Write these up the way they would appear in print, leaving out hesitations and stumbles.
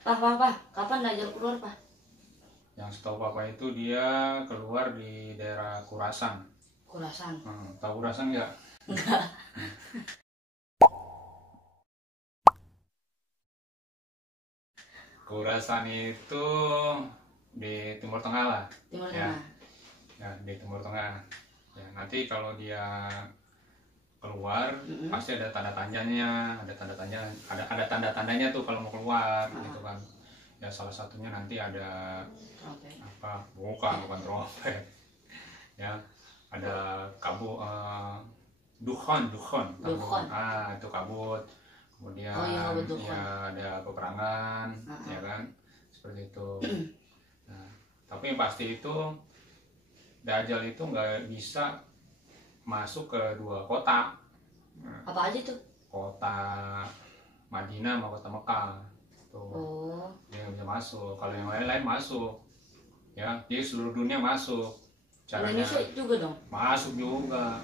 Pak, kapan Dajjal keluar, Pak? Yang setahu papa itu dia keluar di daerah Kurasan. Kurasan. Tahu Kurasan nggak? Enggak. Kurasan itu di Timur Tengah lah. Timur Ya. Tengah. Ya, di Timur Tengah. Ya, nanti kalau dia keluar pasti ada tanda tanyanya, ada tanda tandanya tuh kalau mau keluar gitu kan. Ya salah satunya nanti ada Trompet. apa? Bukan trompet. Ya, ada kabut, dukhon. Dukhon. Itu kabut. Kemudian Oh iya, kabut dukhon. ya ada peperangan, ya kan, seperti itu. Nah, tapi yang pasti itu Dajjal itu nggak bisa masuk ke dua kota. Apa aja tuh? Kota Madinah sama kota Mekah tuh. Oh. Dia nggak bisa masuk. Kalau yang lain-lain masuk, ya, di seluruh dunia masuk. Caranya Indonesia juga dong? masuk juga.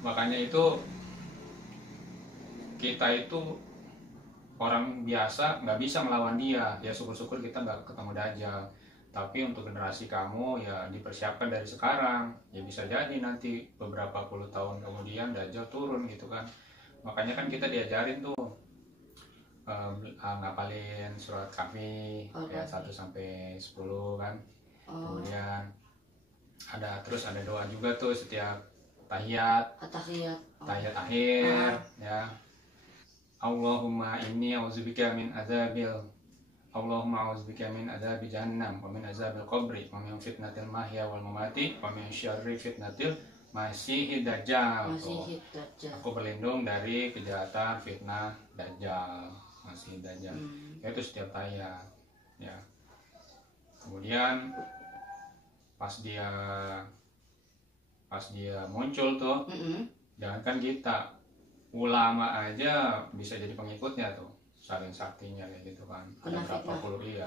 Makanya itu kita itu orang biasa nggak bisa melawan dia. Ya syukur-syukur kita nggak ketemu Dajjal. Tapi untuk generasi kamu ya dipersiapkan dari sekarang. Ya bisa jadi nanti beberapa puluh tahun kemudian Dajjal turun gitu kan. Makanya kan kita diajarin tuh ngapalin surat Kahfi ya 1 sampai 10 kan. Kemudian terus ada doa juga tuh setiap tahiyat akhir ya. Allahumma inni a'udzubika min adzabi jahannam wa min adzabil qabri wa min fitnatil mahya wal mamati wa min syarri fitnatil Masihid Dajjal. Aku berlindung dari kejahatan fitnah Dajjal, Masihid Dajjal. Itu setiap tahiyat ya. Kemudian pas dia muncul tuh, jangankan kita, ulama aja bisa jadi pengikutnya tuh, saling saktinya kayak gitu kan. Ada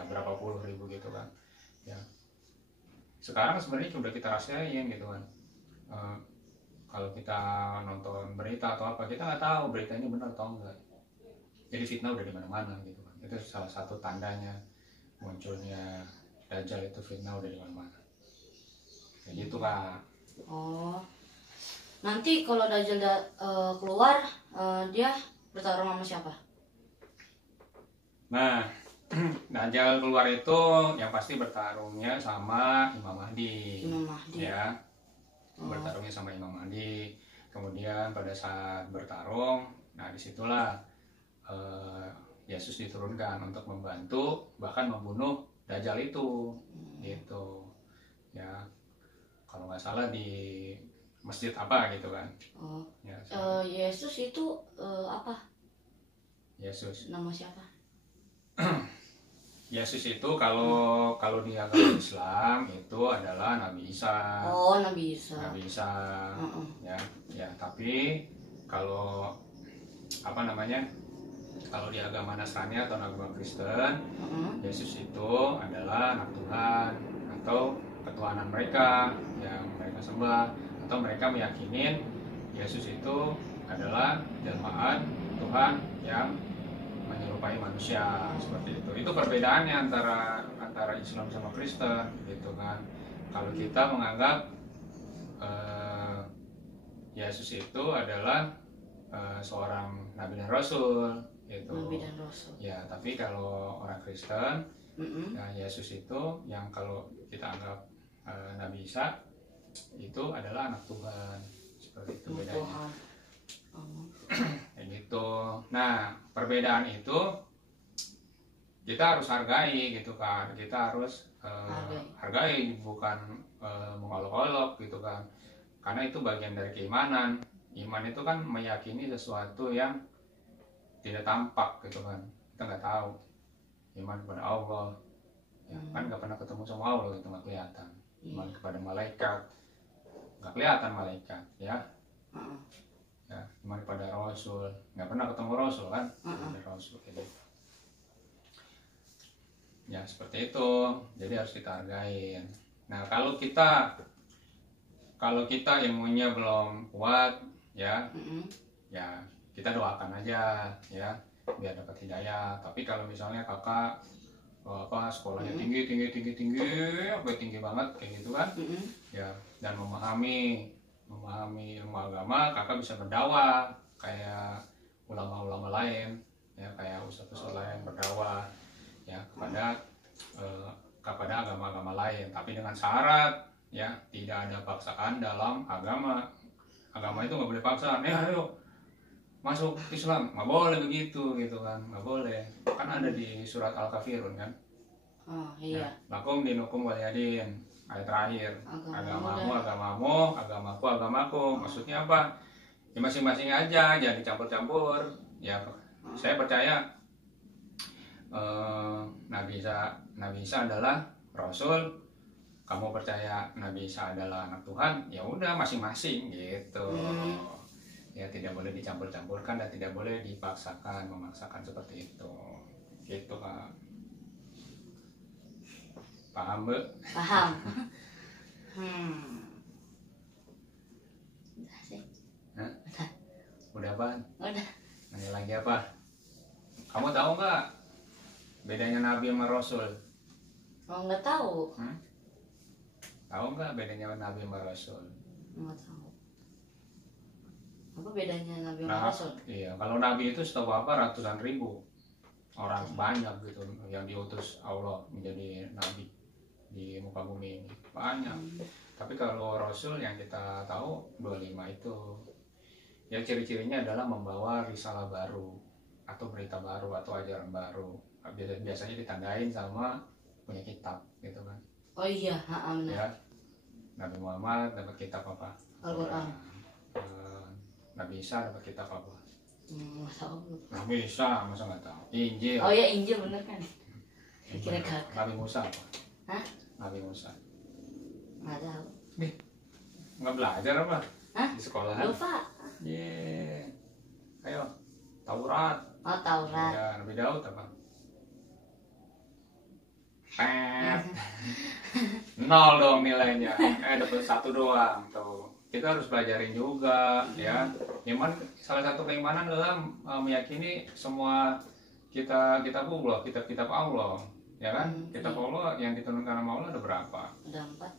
berapa puluh ribu gitu kan. Ya. Sekarang sebenarnya udah kita rahasiain gitu kan. Kalau kita nonton berita atau apa, kita nggak tahu beritanya benar atau enggak. Jadi fitnah udah di mana-mana gitu kan. Itu salah satu tandanya munculnya Dajjal, itu fitnah udah di mana-mana. Kayak gitu Kak. Oh, nanti kalau Dajjal keluar, dia bertarung sama siapa? Nah, Dajjal keluar itu yang pasti bertarungnya sama Imam Mahdi. Ya, bertarungnya sama Imam Mahdi. Kemudian pada saat bertarung, nah disitulah Yesus diturunkan untuk membantu bahkan membunuh Dajjal itu, gitu. Ya, kalau nggak salah di masjid apa gitu kan. Ya, Yesus itu apa? Yesus. Nama siapa? Yesus itu kalau di agama Islam itu adalah Nabi Isa. Oh, Nabi Isa. Ya, tapi kalau kalau di agama Nasrani atau agama Kristen, Yesus itu adalah anak Tuhan atau ketuhanan mereka yang mereka sembah, atau mereka meyakinin Yesus itu adalah jelmaan Tuhan yang menyerupai manusia, seperti itu. Itu perbedaannya antara Islam sama Kristen gitu kan. Kalau kita menganggap Yesus itu adalah seorang nabi dan rasul gitu. Nabi dan rasul. Ya, tapi kalau orang Kristen, ya Yesus itu yang kalau kita anggap Nabi Isa itu adalah anak Tuhan, seperti itu bedanya. Kayak gitu. Nah, perbedaan itu kita harus hargai gitu kan. Kita harus hargai, bukan mengolok-olok gitu kan. Karena itu bagian dari keimanan. Iman itu kan meyakini sesuatu yang tidak tampak gitu kan. Kita nggak tahu. Iman kepada Allah, ya kan nggak pernah ketemu sama Allah, itu nggak kelihatan. Iman kepada malaikat, nggak kelihatan malaikat, ya. Ya, iman kepada Rasul, nggak pernah ketemu Rasul kan, ada Rasul gitu. Ya seperti itu, jadi harus kita hargain. Nah kalau kita ilmunya belum kuat, ya kita doakan aja, ya biar dapat hidayah. Tapi kalau misalnya kakak sekolahnya tinggi banget kayak gitu kan, ya, dan memahami ilmu agama, kakak bisa berdakwah kayak ulama-ulama lain, ya, kayak ustadz lain berdakwah, ya, kepada agama-agama lain, tapi dengan syarat, ya, tidak ada paksaan dalam agama. Agama itu nggak boleh paksaan, ayo masuk Islam, nggak boleh begitu gitu kan, nggak boleh. Kan ada di surat Al-Kafirun kan. Oh iya. Lakum dinukum waliyadin, ayat terakhir. Agamamu, agamaku. Maksudnya apa? Ya masing-masing aja, jangan dicampur-campur. Ya, saya percaya Nabi Isa adalah Rasul. Kamu percaya Nabi Isa adalah anak Tuhan, ya udah masing-masing gitu. Ya, tidak boleh dicampur-campurkan dan tidak boleh memaksakan seperti itu. Gitu, Kak. Paham, Bu? Paham. Udah sih. Hah? Udah apa? Udah. Nanya lagi apa? Kamu tahu nggak bedanya Nabi sama Rasul? Oh, nggak tahu. Tahu nggak bedanya Nabi sama Rasul? Nggak tahu. Apa bedanya Nabi sama Rasul? Iya, kalau Nabi itu setahu apa ratusan ribu orang, banyak gitu yang diutus Allah menjadi Nabi di muka bumi ini, banyak. Tapi kalau Rasul yang kita tahu 25 itu, yang ciri-cirinya adalah membawa risalah baru atau berita baru atau ajaran baru. Biasanya ditandain sama punya kitab gitu kan. Oh iya, benar. Ya, Nabi Muhammad dapat kitab apa? Al-Quran. Nabi Isa dapat kitab apa? Nggak tahu. Nabi Isa masa nggak tahu? Injil. Oh ya, Injil bener kan? Kira kakak. Nabi Musa apa? Hah? Nabi Musa. Nggak tahu. Nggak belajar apa? Hah? Di sekolah? Lupa. Ayo, Taurat. Oh, Taurat. Ya, Nabi Daud apa? Nol dong nilainya. Dapat 1 doang tuh. Kita harus pelajarin juga, ya. Iman, salah satu keimanan adalah meyakini semua kitab Allah, ya kan? Kitab Allah yang diturunkan sama Allah ada berapa? Ada 4.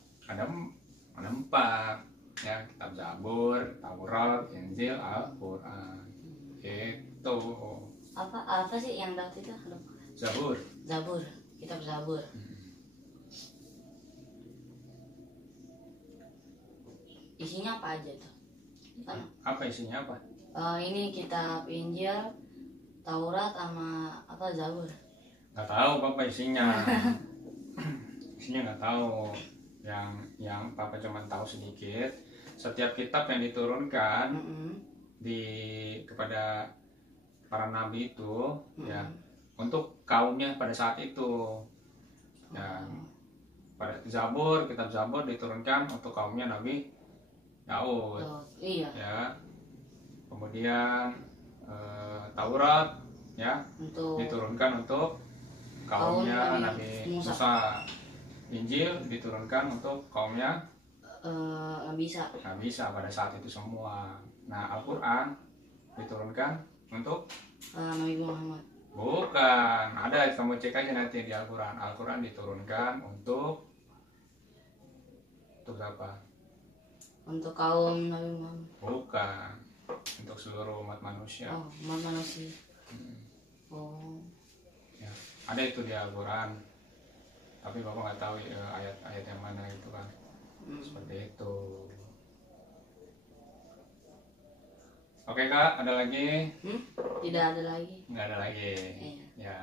Ada 4, ya. Kitab Zabur, Taurat, Injil, Al-Quran. Itu. Apa sih yang Daud itu? Zabur. Kitab Zabur. Isinya apa aja tuh? Apa isinya apa? Ini kitab Injil, Taurat sama apa Zabur. Nggak tahu Papa isinya. Isinya nggak tahu. Yang Papa cuma tahu sedikit. Setiap kitab yang diturunkan kepada para nabi itu, ya, untuk kaumnya pada saat itu. Ya, pada kitab Zabur diturunkan untuk kaumnya Nabi Daud. Iya. Ya. Kemudian Taurat, ya, diturunkan untuk kaumnya Nabi Musa. Injil diturunkan untuk kaumnya Nabi Isa pada saat itu semua. Nah, Al-Quran diturunkan untuk Nabi Muhammad. Bukan, ada, kamu cek aja nanti di Al-Quran. Al-Quran diturunkan untuk apa? Untuk kaum Nabi Muhammad. Bukan, untuk seluruh umat manusia. Oh, umat manusia. Oh. Ya, ada itu di Al-Quran. Tapi Bapak nggak tahu ayat-ayat yang mana itu kan. Seperti itu. Oke Kak, ada lagi? Tidak ada lagi. Nggak ada lagi. Iya. Ya.